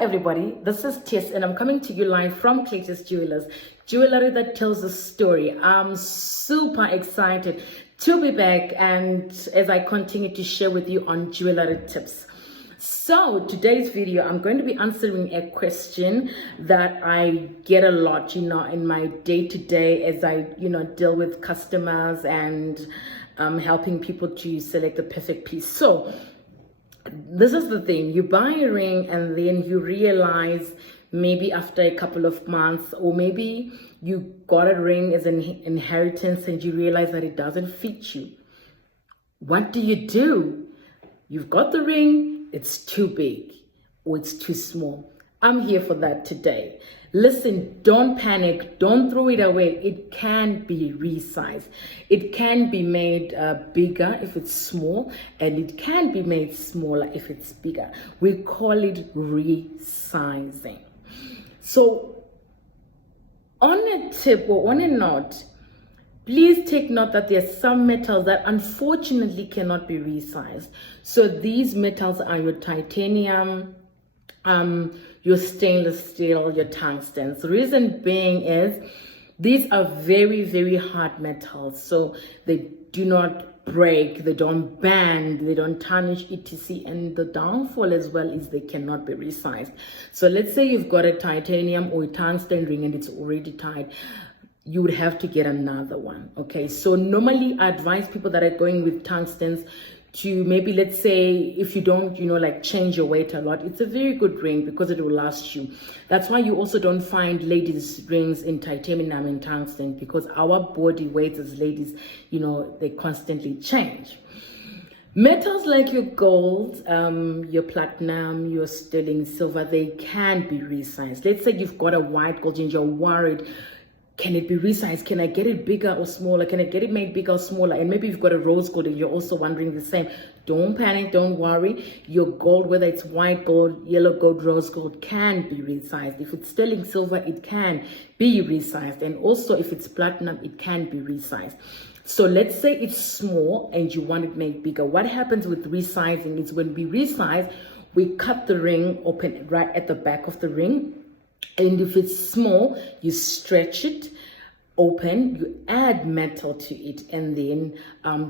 everybody, this is Tess and I'm coming to you live from Claytis Jewelers, jewelry that tells a story. I'm super excited to be back, and as I continue to share with you on jewelry tips. So today's video, I'm going to be answering a question that I get a lot, in my day-to-day as I, deal with customers and helping people to select the perfect piece. So this is the thing, you buy a ring and then you realize maybe after a couple of months, or maybe you got a ring as an inheritance and you realize that it doesn't fit you. What do? You've got the ring, it's too big or it's too small. I'm here for that today. Listen, don't panic, don't throw it away. It can be resized. It can be made bigger if it's small, and it can be made smaller if it's bigger. We call it resizing. So on a tip or on a note, please take note that there are some metals that unfortunately cannot be resized. So these metals are your titanium, your stainless steel, your tungstens. The reason being is these are very, very hard metals. So they do not break, they don't bend, they don't tarnish, etc. And the downfall as well is they cannot be resized. So let's say you've got a titanium or a tungsten ring and it's already tied. You would have to get another one. Okay, so normally I advise people that are going with tungstens to maybe, let's say, if you don't change your weight a lot, it's a very good ring because it will last you. That's why you also don't find ladies rings in titanium and tungsten, because our body weights as ladies, they constantly change. Metals like your gold, your platinum, your sterling silver, they can be resized. Let's say you've got a white gold and you're worried, can it be resized? Can I get it bigger or smaller? Can I get it made bigger or smaller? And maybe you've got a rose gold and you're also wondering the same. Don't panic, don't worry. Your gold, whether it's white gold, yellow gold, rose gold, can be resized. If it's sterling silver, it can be resized. And also if it's platinum, it can be resized. So let's say it's small and you want it made bigger. What happens with resizing is when we resize, we cut the ring open right at the back of the ring. And if it's small, you stretch it open, you add metal to it, and then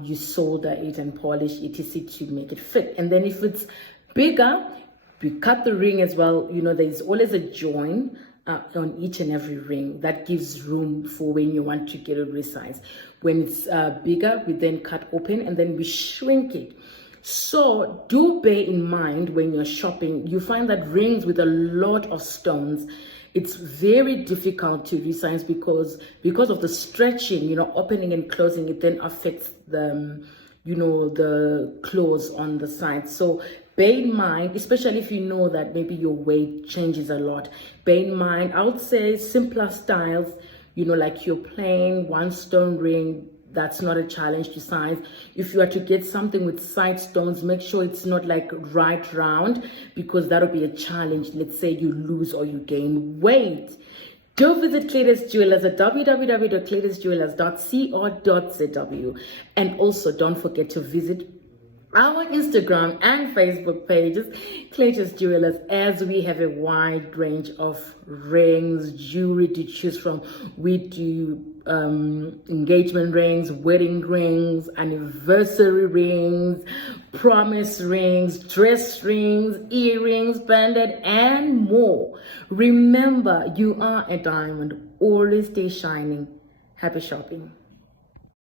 you solder it and polish it to make it fit. And then if it's bigger, we cut the ring as well. There's always a joint on each and every ring that gives room for when you want to get it resized. When it's bigger, we then cut open and then we shrink it. So do bear in mind when you're shopping, you find that rings with a lot of stones, it's very difficult to resize because of the stretching, opening and closing, it then affects the, the close on the side. So bear in mind, especially if you know that maybe your weight changes a lot, bear in mind, I would say simpler styles, like your plain one stone ring, that's not a challenge to size. If you are to get something with side stones, make sure it's not like right round, because that'll be a challenge. Let's say you lose or you gain weight. Do visit Claytis Jewelers at www.claytisjewelers.co.zw, and also don't forget to visit our Instagram and Facebook pages, Claytis Jewelers, as we have a wide range of rings, jewelry to choose from. We do engagement rings, wedding rings, anniversary rings, promise rings, dress rings, earrings, banded, and more. Remember, you are a diamond. Always stay shining. Happy shopping.